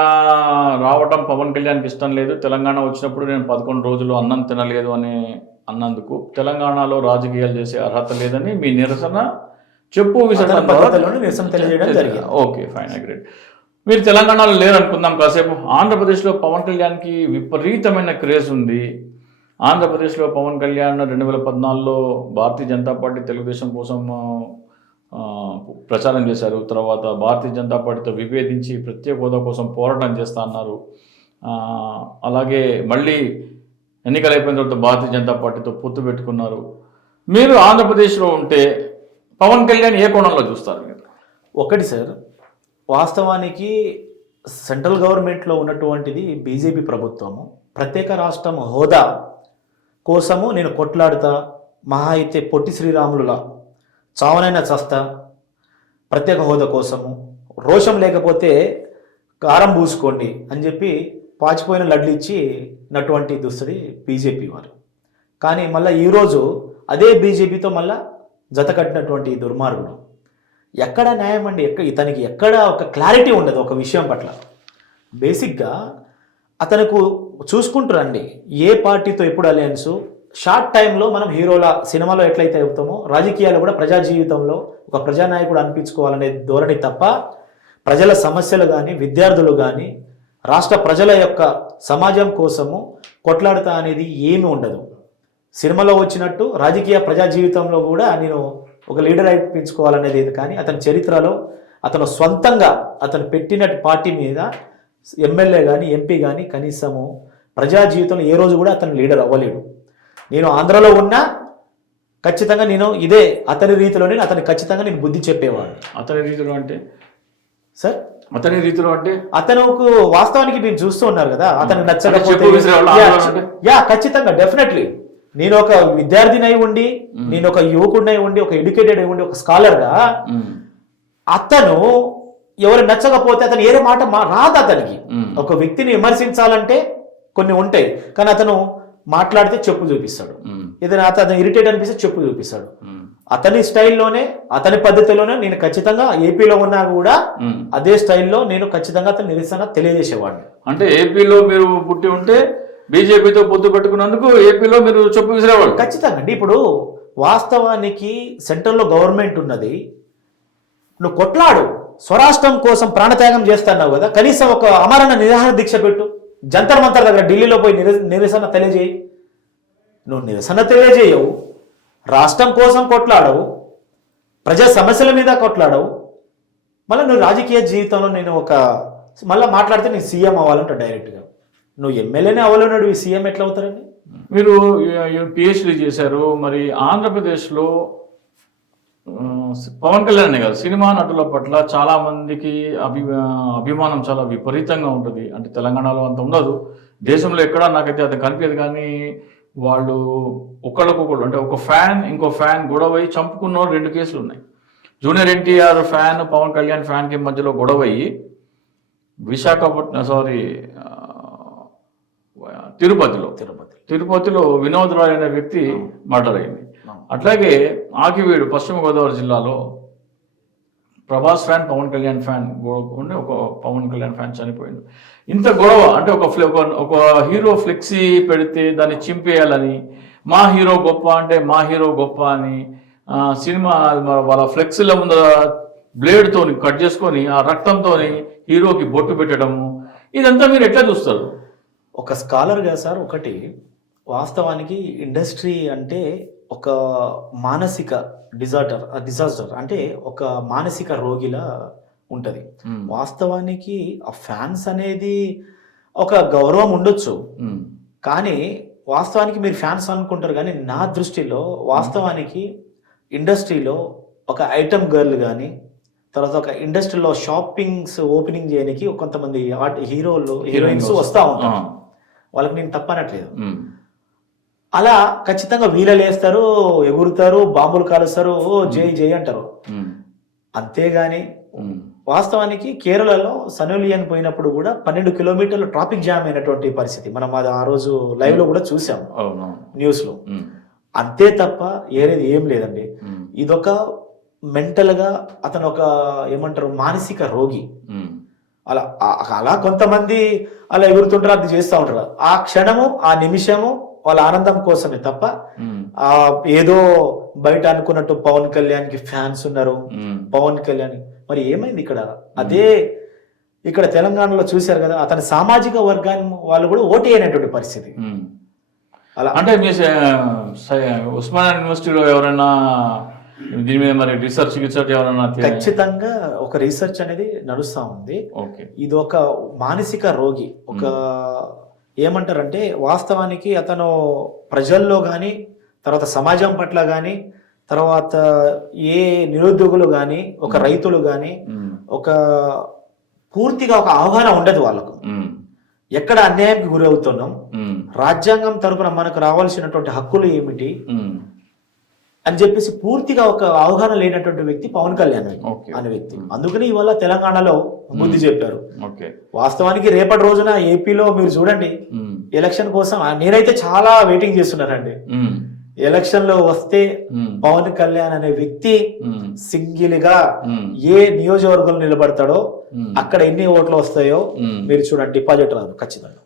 రావటం పవన్ కళ్యాణ్కి ఇష్టం లేదు. తెలంగాణ వచ్చినప్పుడు నేను 11 రోజులు అన్నం తినలేదు అని అన్నందుకు తెలంగాణలో రాజకీయాలు చేసే అర్హత లేదని మీ నిరసన చెప్పు విసరడం పద్ధతిలోనే నిరసన తెలియజేయడం జరిగింది. Okay, fine, great. మీరు తెలంగాణలో లేరు అనుకుందాం కాసేపు. ఆంధ్రప్రదేశ్లో పవన్ కళ్యాణ్కి విపరీతమైన క్రేజ్ ఉంది. ఆంధ్రప్రదేశ్లో పవన్ కళ్యాణ్ 2014లో భారతీయ జనతా పార్టీ తెలుగుదేశం కోసం ప్రచారం చేశారు. తర్వాత భారతీయ జనతా పార్టీతో విభేదించి ప్రత్యేక హోదా కోసం పోరాటం చేస్తా అన్నారు. అలాగే మళ్ళీ ఎన్నికలు అయిపోయిన తర్వాత భారతీయ జనతా పార్టీతో పొత్తు పెట్టుకున్నారు. మీరు ఆంధ్రప్రదేశ్లో ఉంటే పవన్ కళ్యాణ్ ఏ కోణంలో చూస్తారు మీరు? ఒకటి సార్, వాస్తవానికి సెంట్రల్ గవర్నమెంట్లో ఉన్నటువంటిది బీజేపీ ప్రభుత్వము. ప్రత్యేక రాష్ట్రం హోదా కోసము నేను కొట్లాడుతా, మహా అయితే పొట్టి శ్రీరాములులా చావనైనా చస్తా ప్రత్యేక హోదా కోసము. రోషం లేకపోతే కారం పూసుకోండి అని చెప్పి పాచిపోయిన లడ్లు ఇచ్చినటువంటి దుస్తుడి బీజేపీ వారు. కానీ మళ్ళీ ఈరోజు అదే బీజేపీతో మళ్ళా జత కట్టినటువంటి దుర్మార్గుడు. ఎక్కడ న్యాయం అండి? ఇతనికి ఎక్కడ ఒక క్లారిటీ ఉండదు ఒక విషయం పట్ల. బేసిక్గా అతనికి చూసుకుంటారండి ఏ పార్టీతో ఎప్పుడు అలయన్సు. షార్ట్ టైంలో మనం హీరోల సినిమాలో ఎట్లయితే చెప్తామో రాజకీయాలు కూడా ప్రజా జీవితంలో ఒక ప్రజానాయకుడు అనిపించుకోవాలనే ధోరణి తప్ప ప్రజల సమస్యలు కానీ, విద్యార్థులు కానీ, రాష్ట్ర ప్రజల యొక్క సమాజం కోసము కొట్లాడతా అనేది ఏమీ ఉండదు. సినిమాలో వచ్చినట్టు రాజకీయ ప్రజా జీవితంలో కూడా నేను ఒక లీడర్ అనిపించుకోవాలనేది. కానీ అతని చరిత్రలో అతను సొంతంగా అతను పెట్టిన పార్టీ మీద ఎమ్మెల్యే కానీ, ఎంపీ కానీ కనీసము ప్రజా జీవితంలో ఏ రోజు కూడా అతను లీడర్ అవ్వలేడు. నేను ఆంధ్రలో ఉన్నా ఖచ్చితంగా నేను ఇదే అతని రీతిలోనే అతనికి ఖచ్చితంగా నేను బుద్ధి చెప్పేవాడిని. అతని రీతిలో అంటే సార్, అతని రీతిలో అంటే అతనుకు వాస్తవానికి మీరు చూస్తూ ఉన్నారు కదా, అతనికి నచ్చకపోతే ఖచ్చితంగా డెఫినెట్లీ నేను ఒక విద్యార్థిని అయి ఉండి, నేను ఒక యువకుడిని అయి ఉండి, ఒక ఎడ్యుకేటెడ్ అయి ఉండి, ఒక స్కాలర్గా అతను ఎవరు నచ్చకపోతే అతను ఏరే మాట రాదు అతనికి. ఒక వ్యక్తిని విమర్శించాలంటే కొన్ని ఉంటాయి, కానీ అతను మాట్లాడితే చెప్పు చూపిస్తాడు. ఏదైనా అతను ఇరిటేట్ అనిపిస్తే చెప్పు చూపిస్తాడు. అతని స్టైల్లోనే అతని పద్ధతిలోనే నేను ఖచ్చితంగా ఏపీలో ఉన్నా కూడా అదే స్టైల్లో నేను ఖచ్చితంగా అతను నిరసన తెలియజేసేవాడిని. అంటే ఏపీలో మీరు పుట్టి ఉంటే బీజేపీతో పొత్తు పెట్టుకున్నందుకు ఏపీలో మీరు చెప్పు విసిరేవాళ్ళు? ఖచ్చితంగా అండి. ఇప్పుడు వాస్తవానికి సెంట్రల్లో గవర్నమెంట్ ఉన్నది, నువ్వు కొట్లాడు, స్వరాష్ట్రం కోసం ప్రాణత్యాగం చేస్తున్నావు కదా, కనీసం ఒక అమరణ నిరాహార దీక్ష పెట్టు, జంతర్ మంతర్ దగ్గర ఢిల్లీలో పోయి నిరసన తెలియజేయి. నువ్వు నిరసన తెలియజేయవు, రాష్ట్రం కోసం కొట్లాడవు, ప్రజా సమస్యల మీద కొట్లాడవు, మళ్ళీ నువ్వు రాజకీయ జీవితంలో నేను మళ్ళీ మాట్లాడితే నేను సీఎం అవ్వాలంట డైరెక్ట్గా. నువ్వు ఎమ్మెల్యేనే అవ్వలేనాడు, సీఎం ఎట్లా అవుతారండి? మీరు పిహెచ్డీ చేశారు. మరి ఆంధ్రప్రదేశ్లో పవన్ కళ్యాణ్ కాదు, సినిమా నటుల పట్ల చాలా మందికి అభిమానం చాలా విపరీతంగా ఉంటుంది. అంటే తెలంగాణలో అంత ఉండదు, దేశంలో ఎక్కడా నాకైతే అది కనిపించదు. కానీ వాళ్ళు ఒకళ్ళకొకళ్ళు అంటే ఒక ఫ్యాన్ ఇంకో ఫ్యాన్ గొడవై చంపుకున్న 2 కేసులు ఉన్నాయి. జూనియర్ ఎన్టీఆర్ ఫ్యాన్ పవన్ కళ్యాణ్ ఫ్యాన్కి మధ్యలో గొడవయ్యి తిరుపతిలో వినోద్ రాయ్ అనే వ్యక్తి మర్డర్ అయింది. అట్లాగే ఆకివీడు పశ్చిమ గోదావరి జిల్లాలో ప్రభాస్ ఫ్యాన్ పవన్ కళ్యాణ్ ఫ్యాన్ ఉండి ఒక పవన్ కళ్యాణ్ ఫ్యాన్ చనిపోయింది. ఇంత గొడవ అంటే ఒక హీరో ఫ్లెక్సీ పెడితే దాన్ని చింపేయాలని, మా హీరో గొప్ప అంటే మా హీరో గొప్ప అని సినిమా వాళ్ళ ఫ్లెక్సీల ముందర బ్లేడ్తో కట్ చేసుకొని ఆ రక్తంతో హీరోకి బొట్టు పెట్టడము, ఇదంతా మీరు ఎట్లా చూస్తారు? ఒక స్కాలర్గా సార్, ఒకటి వాస్తవానికి ఇండస్ట్రీ అంటే ఒక మానసిక డిజాస్టర్ అంటే ఒక మానసిక రోగిలా ఉంటుంది. వాస్తవానికి ఆ ఫ్యాన్స్ అనేది ఒక గౌరవం ఉండొచ్చు, కానీ వాస్తవానికి మీరు ఫ్యాన్స్ అనుకుంటారు. కానీ నా దృష్టిలో వాస్తవానికి ఇండస్ట్రీలో ఒక ఐటమ్ గర్ల్ కానీ, తర్వాత ఒక ఇండస్ట్రీలో షాపింగ్స్ ఓపెనింగ్ చేయడానికి కొంతమంది హీరోలు హీరోయిన్స్ వస్తూ ఉంటారు. వాళ్ళకి నేను తప్పనట్లేదు. అలా ఖచ్చితంగా వీలలేస్తారు, ఎగురుతారు, బాంబులు కాలుస్తారు, ఓ జై జై అంటారు. అంతేగాని వాస్తవానికి కేరళలో సనోలియన్ పోయినప్పుడు కూడా 12 కిలోమీటర్లు ట్రాఫిక్ జామ్ అయినటువంటి పరిస్థితి మనం అది ఆ రోజు లైవ్ లో కూడా చూసాం న్యూస్ లో. అంతే తప్ప ఏరేది ఏం లేదండి. ఇదొక మెంటల్ గా అతను ఒక ఏమంటారు మానసిక రోగి. అలా అలా కొంతమంది అలా ఎగురుతుంటారు, అది చేస్తూ ఉంటారు. ఆ క్షణము ఆ నిమిషము వాళ్ళ ఆనందం కోసమే తప్ప ఆ ఏదో బయట అనుకున్నట్టు పవన్ కళ్యాణ్ కి ఫ్యాన్స్ ఉన్నారు, పవన్ కళ్యాణ్ మరి ఏమైంది ఇక్కడ? అదే ఇక్కడ తెలంగాణలో చూశారు కదా, అతని సామాజిక వర్గాన్ని వాళ్ళు కూడా ఓటు అయినటువంటి పరిస్థితి. అలా అంటే మీ ఉస్మానియా యూనివర్సిటీలో ఎవరైనా దీని మీద మరి రీసెర్చ్ ఎవరైనా? ఖచ్చితంగా ఒక రీసెర్చ్ అనేది నడుస్తూ ఉంది. ఇది ఒక మానసిక రోగి, ఒక ఏమంటారంటే వాస్తవానికి అతను ప్రజల్లో కానీ, తర్వాత సమాజం పట్ల కానీ, తర్వాత ఏ నిరుద్యోగులు కానీ, ఒక రైతులు కానీ ఒక పూర్తిగా ఒక అవగాహన ఉండదు వాళ్ళకు. ఎక్కడ అన్యాయానికి గురి అవుతున్నాం, రాజ్యాంగం తరపున మనకు రావాల్సినటువంటి హక్కులు ఏమిటి అని చెప్పేసి పూర్తిగా ఒక అవగాహన లేనటువంటి వ్యక్తి పవన్ కళ్యాణ్ అనే వ్యక్తి. అందుకని ఇవాళ తెలంగాణలో బుద్ధి చెప్పారు. వాస్తవానికి రేపటి రోజున ఏపీలో మీరు చూడండి ఎలక్షన్ కోసం నేనైతే చాలా వెయిటింగ్ చేస్తున్నానండి. ఎలక్షన్ లో వస్తే పవన్ కళ్యాణ్ అనే వ్యక్తి సింగిల్ గా ఏ నియోజకవర్గంలో నిలబడతాడో అక్కడ ఎన్ని ఓట్లు వస్తాయో మీరు చూడండి, డిపాజిట్ రాదు ఖచ్చితంగా.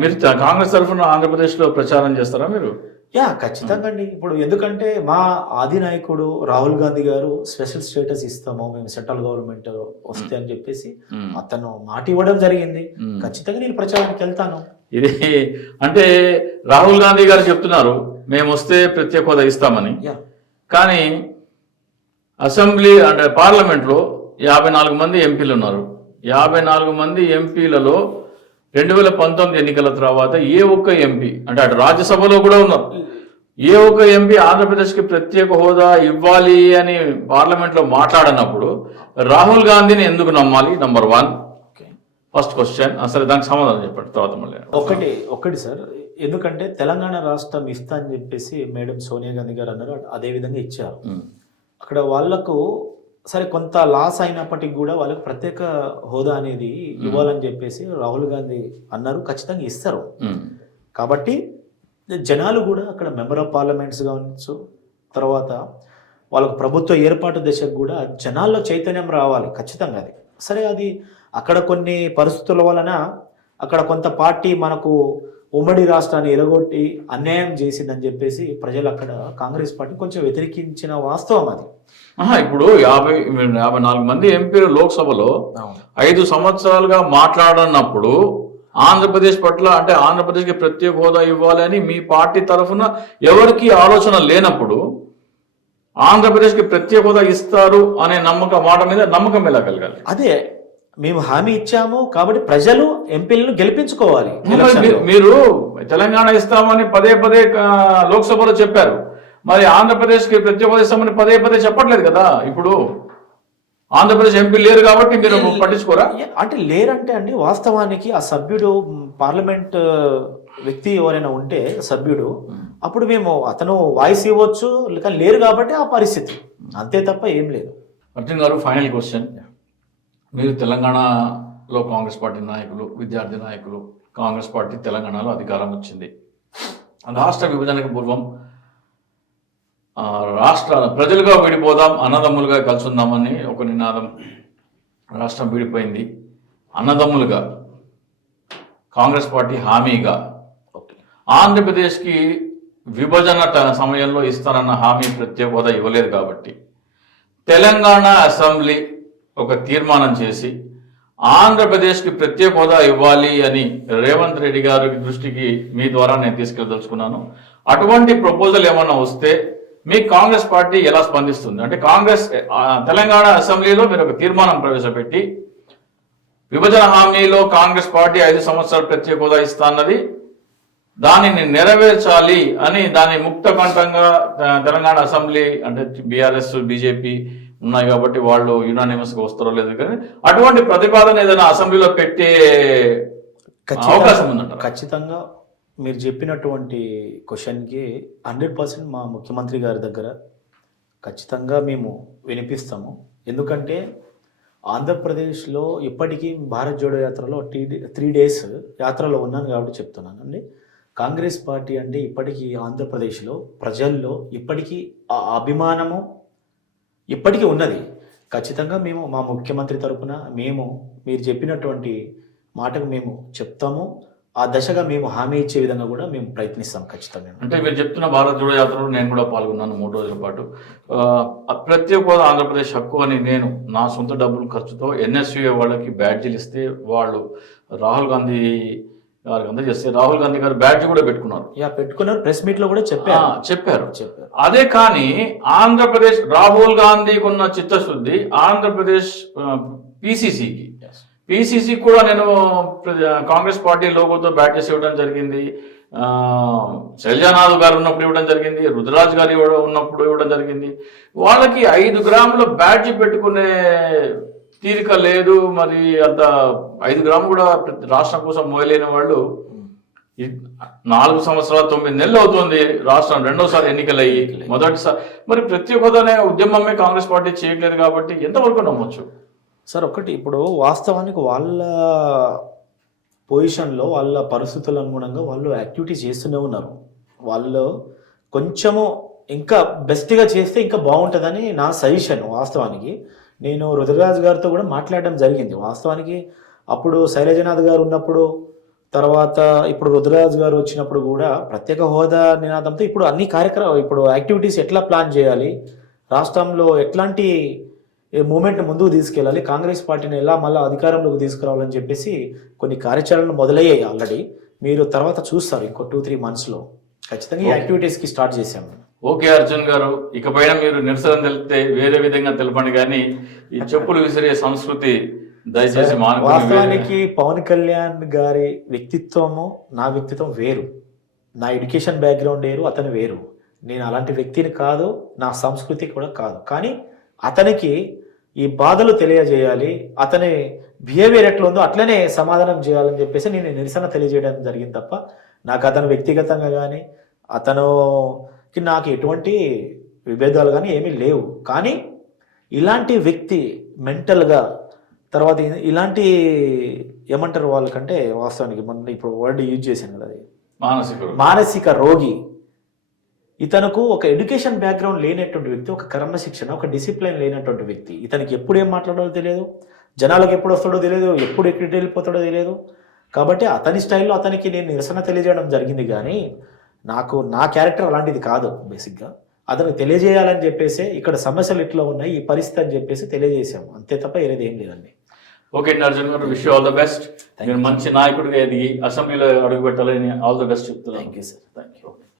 మీరు కాంగ్రెస్ తరఫున ఆంధ్రప్రదేశ్ లో ప్రచారం చేస్తారా మీరు? ఖచ్చితంగా అండి. ఇప్పుడు ఎందుకంటే మా ఆది నాయకుడు రాహుల్ గాంధీ గారు స్పెషల్ స్టేటస్ ఇస్తాము మేము సెంట్రల్ గవర్నమెంట్ వస్తే అని చెప్పేసి అతను మాట ఇవ్వడం జరిగింది. ఖచ్చితంగా నేను ప్రచారానికి వెళ్తాను. ఇది అంటే రాహుల్ గాంధీ గారు చెప్తున్నారు మేము వస్తే ప్రత్యేక హోదా ఇస్తామని. కానీ అసెంబ్లీ అంటే పార్లమెంట్ లో 54 మంది ఎంపీలు ఉన్నారు. 54 మంది ఎంపీలలో 2019 ఎన్నికల తర్వాత ఏ ఒక్క ఎంపీ అంటే అటు రాజ్యసభలో కూడా ఉన్నారు, ఏ ఒక్క ఎంపీ ఆంధ్రప్రదేశ్కి ప్రత్యేక హోదా ఇవ్వాలి అని పార్లమెంట్ లో మాట్లాడినప్పుడు రాహుల్ గాంధీని ఎందుకు నమ్మాలి? Number 1 first question. అసలు దానికి సమాధానం చెప్పండి తర్వాత మళ్ళీ. ఒకటి సార్, ఎందుకంటే తెలంగాణ రాష్ట్రం ఇస్తా అని చెప్పేసి మేడం సోనియా గాంధీ గారు అన్నారు, అదే విధంగా ఇచ్చారు. అక్కడ వాళ్లకు సరే కొంత లాస్ అయినప్పటికీ కూడా వాళ్ళకి ప్రత్యేక హోదా అనేది ఇవ్వాలని చెప్పేసి రాహుల్ గాంధీ అన్నారు. ఖచ్చితంగా ఇస్తారు. కాబట్టి జనాలు కూడా అక్కడ మెంబర్ ఆఫ్ పార్లమెంట్స్ కావచ్చు, తర్వాత వాళ్ళకు ప్రభుత్వ ఏర్పాటు దశకు కూడా జనాల్లో చైతన్యం రావాలి ఖచ్చితంగా. అది సరే, అది అక్కడ కొన్ని పరిస్థితుల వలన అక్కడ కొంత పార్టీ మనకు ఉమ్మడి రాష్ట్రాన్ని ఎరగొట్టి అన్యాయం చేసిందని చెప్పేసి ప్రజలు అక్కడ కాంగ్రెస్ పార్టీ కొంచెం వ్యతిరేకించిన వాస్తవం అది. ఇప్పుడు 54 మంది ఎంపీలు లోక్సభలో 5 సంవత్సరాలుగా మాట్లాడనప్పుడు ఆంధ్రప్రదేశ్ పట్ల అంటే ఆంధ్రప్రదేశ్కి ప్రత్యేక హోదా ఇవ్వాలని మీ పార్టీ తరఫున ఎవరికి ఆలోచన లేనప్పుడు ఆంధ్రప్రదేశ్కి ప్రత్యేక హోదా ఇస్తారు అనే మాట మీద నమ్మకం ఎలా కలగాలి? అదే మేము హామీ ఇచ్చాము కాబట్టి ప్రజలు ఎంపీలను గెలిపించుకోవాలి. మీరు తెలంగాణ ఇస్తామని పదే లోక్సభలో చెప్పారు, మరి ఆంధ్రప్రదేశ్కి ప్రత్యేక హోదా ఇస్తామని పదే చెప్పట్లేదు కదా. ఇప్పుడు ఆంధ్రప్రదేశ్ ఎంపీ లేరు కాబట్టి మీరు పట్టించుకోరా? అంటే లేరంటే అండి వాస్తవానికి ఆ సభ్యుడు పార్లమెంట్ వ్యక్తి ఎవరైనా ఉంటే సభ్యుడు అప్పుడు మేము అతను వాయిస్ ఇవ్వచ్చు, లేక లేరు కాబట్టి ఆ పరిస్థితి, అంతే తప్ప ఏం లేదు. అర్జున్ గారు, ఫైనల్ క్వశ్చన్. మీరు తెలంగాణలో కాంగ్రెస్ పార్టీ నాయకులు, విద్యార్థి నాయకులు, కాంగ్రెస్ పార్టీ తెలంగాణలో అధికారం వచ్చింది. రాష్ట్ర విభజనకు పూర్వం ప్రజలుగా విడిపోదాం, అన్నదమ్ములుగా కలిసి ఉందామని ఒక నినాదం. రాష్ట్రం విడిపోయింది, అన్నదమ్ములుగా కాంగ్రెస్ పార్టీ హామీగా ఆంధ్రప్రదేశ్కి విభజన సమయంలో ఇస్తానన్న హామీ ప్రత్యేక హోదా ఇవ్వలేదు కాబట్టి తెలంగాణ అసెంబ్లీ ఒక తీర్మానం చేసి ఆంధ్రప్రదేశ్కి ప్రత్యేక హోదా ఇవ్వాలి అని రేవంత్ రెడ్డి గారి దృష్టికి మీ ద్వారా నేను తీసుకెళ్ళదలుచుకున్నాను. అటువంటి ప్రపోజల్ ఏమన్నా వస్తే మీ కాంగ్రెస్ పార్టీ ఎలా స్పందిస్తుంది? అంటే కాంగ్రెస్ తెలంగాణ అసెంబ్లీలో మీరు ఒక తీర్మానం ప్రవేశపెట్టి విభజన హామీలో కాంగ్రెస్ పార్టీ 5 సంవత్సరాలు ప్రత్యేక హోదా ఇస్తా అన్నది, దానిని నెరవేర్చాలి అని దాని ముక్త కంఠంగా తెలంగాణ అసెంబ్లీ అంటే బీఆర్ఎస్ బీజేపీ ఉన్నాయి కాబట్టి వాళ్ళు యునానిమస్ గా వస్తారో లేదు, కానీ అటువంటి ప్రతిపాదన ఏదైనా అసెంబ్లీలో పెట్టే అవకాశం ఉందంట? ఖచ్చితంగా మీరు చెప్పినటువంటి క్వశ్చన్కి 100% మా ముఖ్యమంత్రి గారి దగ్గర ఖచ్చితంగా మేము వినిపిస్తాము. ఎందుకంటే ఆంధ్రప్రదేశ్లో ఇప్పటికీ భారత్ జోడో యాత్రలో 3 days యాత్రలో ఉన్నాను కాబట్టి చెప్తున్నానండి. కాంగ్రెస్ పార్టీ అంటే ఇప్పటికీ ఆంధ్రప్రదేశ్లో ప్రజల్లో ఇప్పటికీ ఆ అభిమానము ఇప్పటికీ ఉన్నది. ఖచ్చితంగా మేము మా ముఖ్యమంత్రి తరపున మీరు చెప్పినటువంటి మాటకు మేము చెప్తాము. ఆ దశగా మేము హామీ ఇచ్చే విధంగా కూడా మేము ప్రయత్నిస్తాం ఖచ్చితంగా. అంటే మీరు చెప్తున్న భారత్ జోడో యాత్రలో నేను కూడా పాల్గొన్నాను 3 రోజుల పాటు. ప్రత్యేక హోదా ఆంధ్రప్రదేశ్ హక్కు అని నేను నా సొంత డబ్బుల ఖర్చుతో ఎన్ఎస్యుఏ వాళ్ళకి బ్యాడ్జీలు ఇస్తే వాళ్ళు రాహుల్ గాంధీ గారికి అందజేస్తే రాహుల్ గాంధీ గారు బ్యాడ్జీ కూడా పెట్టుకున్నారు. పెట్టుకున్నారు, ప్రెస్ మీట్ లో కూడా చెప్పారు. అదే కానీ ఆంధ్రప్రదేశ్ రాహుల్ గాంధీకి ఉన్న చిత్తశుద్ధి ఆంధ్రప్రదేశ్ పిసిసి కూడా నేను కాంగ్రెస్ పార్టీ లోగోతో బ్యాడ్జెస్ ఇవ్వడం జరిగింది. శైలజానాథ్ గారు ఉన్నప్పుడు ఇవ్వడం జరిగింది, రుద్రరాజ్ గారు ఉన్నప్పుడు ఇవ్వడం జరిగింది. వాళ్ళకి 5 గ్రాముల బ్యాడ్జి పెట్టుకునే తీరిక లేదు. మరి అంత 5 గ్రాములు కూడా రాష్ట్రం కోసం మోయలేని వాళ్ళు 4 సంవత్సరాలు 9 నెలలు అవుతుంది రాష్ట్రం రెండోసారి ఎన్నికలయ్యి. మొదటిసారి మరి ప్రత్యేక హోదానే ఉద్యమమే కాంగ్రెస్ పార్టీ చేయట్లేదు కాబట్టి ఎంతవరకు నమ్మొచ్చు సార్? ఒకటి, ఇప్పుడు వాస్తవానికి వాళ్ళ పొజిషన్లో వాళ్ళ పరిస్థితుల అనుగుణంగా వాళ్ళు యాక్టివిటీస్ చేస్తూనే ఉన్నారు. వాళ్ళు కొంచెము ఇంకా బెస్ట్గా చేస్తే ఇంకా బాగుంటుందని నా సజెషన్. వాస్తవానికి నేను రుద్రరాజ్ గారితో కూడా మాట్లాడడం జరిగింది. వాస్తవానికి అప్పుడు శైలజనాథ్ గారు ఉన్నప్పుడు, తర్వాత ఇప్పుడు రుద్రరాజ్ గారు వచ్చినప్పుడు కూడా ప్రత్యేక హోదా నినాదంతో ఇప్పుడు అన్ని ఇప్పుడు యాక్టివిటీస్ ఎట్లా ప్లాన్ చేయాలి, రాష్ట్రంలో ఎట్లాంటి మూమెంట్ ముందుకు తీసుకెళ్ళాలి, కాంగ్రెస్ పార్టీని ఎలా మళ్ళీ అధికారంలోకి తీసుకురావాలని చెప్పేసి కొన్ని కార్యాచరణలు మొదలయ్యాయి ఆల్రెడీ. మీరు తర్వాత చూస్తారు ఇంకో 2-3 monthsలో ఖచ్చితంగా ఈ యాక్టివిటీస్కి స్టార్ట్ చేశాము. ఓకే అర్జున్ గారు, ఇకపైన మీరు నిరసన తెలిపితే వేరే విధంగా తెలపండి, కానీ ఈ చెప్పులు విసిరే సంస్కృతి దయచేసి వాస్తవానికి పవన్ కళ్యాణ్ గారి వ్యక్తిత్వము నా వ్యక్తిత్వం వేరు, నా ఎడ్యుకేషన్ బ్యాక్గ్రౌండ్ వేరు, అతను వేరు. నేను అలాంటి వ్యక్తిని కాదు, నా సంస్కృతి కూడా కాదు. కానీ అతనికి ఈ బాధలు తెలియజేయాలి, అతని బిహేవియర్ ఎట్లా ఉందో అట్లనే సమాధానం చేయాలని చెప్పేసి నేను నిరసన తెలియజేయడం జరిగింది తప్ప నాకు అతను వ్యక్తిగతంగా కానీ అతనుకి నాకు ఎటువంటి విభేదాలు కానీ ఏమీ లేవు. కానీ ఇలాంటి వ్యక్తి మెంటల్గా తర్వాత ఇలాంటి ఏమంటారు వాళ్ళకంటే, వాస్తవానికి మొన్న ఇప్పుడు వర్డ్ యూజ్ చేశాను కదా, అది మానసిక రోగి. ఇతనుకు ఒక ఎడ్యుకేషన్ బ్యాక్గ్రౌండ్ లేనటువంటి వ్యక్తి, ఒక క్రమశిక్షణ, ఒక డిసిప్లిన్ లేనటువంటి వ్యక్తి. ఇతనికి ఎప్పుడు ఏం మాట్లాడాలో తెలియదు, జనాలకు ఎప్పుడు వస్తాడో తెలియదు, ఎప్పుడు ఎక్కడికి వెళ్ళిపోతాడో తెలియదు. కాబట్టి అతని స్టైల్లో అతనికి నేను నిరసన తెలియజేయడం జరిగింది. కానీ నా క్యారెక్టర్ అలాంటిది కాదు. బేసిక్గా అతనికి తెలియజేయాలని చెప్పేసి ఇక్కడ సమస్యలు ఇట్లా ఉన్నాయి, ఈ పరిస్థితి అని చెప్పేసి తెలియజేశాము, అంతే తప్ప ఏది ఏం లేదండి. ఓకే అర్జున్ గారు, విష్ ఆల్ ద బెస్ట్. మీరు మంచి నాయకుడిగా ఎదిగి అసెంబ్లీలో అడుగు పెట్టాలని ఆల్ ద బెస్ట్ చెప్తున్నాను. Thank you sir. Thank you.